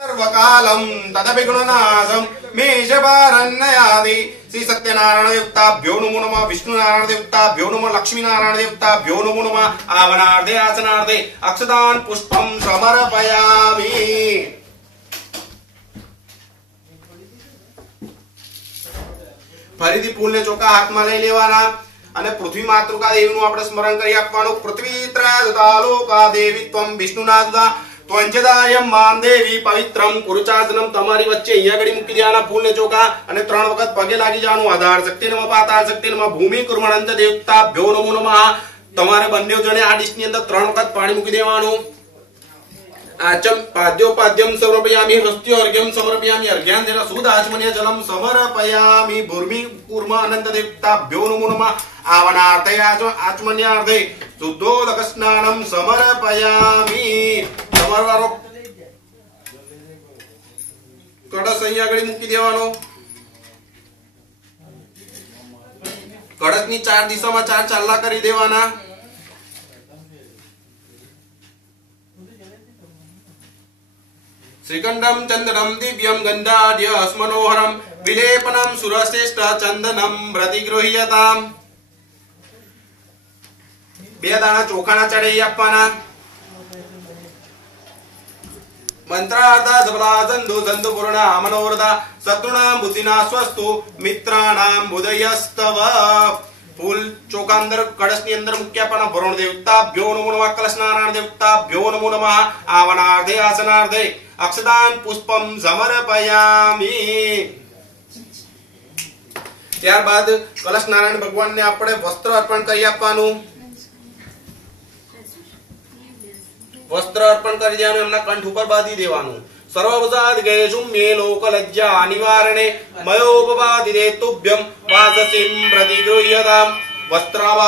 सर्वकालं तदभिगुणनाशं मेषपारन्नयादि श्री सत्यनारायण देवताभ्यो नमो नमः। विष्णु नारायण देवताभ्यो नमः। लक्ष्मी नारायण देवताभ्यो नमो नमः। आवनार्धे आसनार्धे अक्षतान् पुष्पं समर्पयामि। ફરીથી ફૂલને ચોખા હાથમાં લઈ લેવાના અને પૃથ્વી માતૃકા દેવીનું આપણે સ્મરણ કરી આપવાનું। પૃથ્વી ત્રાદતા લોકા દેવી ત્વમ વિષ્ણુનાદા ત્વંચદાયમ માન દેવી પવિત્રમ કુરુચાસનમ। તમારી વચ્ચે અહીંયા આગળ મૂકી દેવાના ફૂલને ચોખા અને 3 વખત પગે લાગી જવાનું। આધાર શક્તિ નમઃ, પાતાળ શક્તિ નમઃ, ભૂમિ કુર્મણંત દેવતાભ્યો નમો નમઃ। તમારે બંને જણે આ ડીશની અંદર 3 વખત પાણી મૂકી દેવાનું। आचम पाद्योपाद्यम समर्पयामि, हस्त्योर्घ्यम समर्पयामि, अर्घ्याञ्जन सुदाचमनीय जलम समर्पयामि। भूर्मि कूर्म अनंत देवताभ्यो नमो नमः। आवनार्थे आचमन्यार्थे शुद्धोदक स्नानं समर्पयामि। તમારો કળશ અહીંયા આગળ મૂકી દેવાનો। કળશની 4 દિશામાં 4 ચાલ્લા કરી દેવાના। श्रीकंडम चंदनम दिव्यम गंधाढ्य स्मनोहरम विलेपनम सुरश्रेष्ठ चंदनम प्रतिगृह्यताम। 2 દાણા ચોખાના ચડાઈ આપવાના। मंत्रार्थ सबला जंदु जंदु पूर्णा मनोरथा शत्रुणां बुद्धिना स्वस्तु मित्राणां बुधयस्तव। फूल चोखा अंदर कलशनी अंदर मुक्या पाना। वरुण देवताभ्यो नमो नमः। कलश नारायण देवताभ्यो नमो नमः। आवनार्धे आसनार्धे अक्षतान् पुष्पं समर्पयामि। ત્યારબાદ કલશ નારાયણ ભગવાનને આપણે વસ્ત્ર અર્પણ કરી આપવાનું। વસ્ત્ર અર્પણ કરી દેવાનું, એમના કંઠ ઉપર બાંધી દેવાનું। सर्ववसाद गयेषु मे लोक लज्जा निवारणे मयोपवादिते तुभ्यं वाससिं प्रतिगृह्यताम्। वस्त्रावा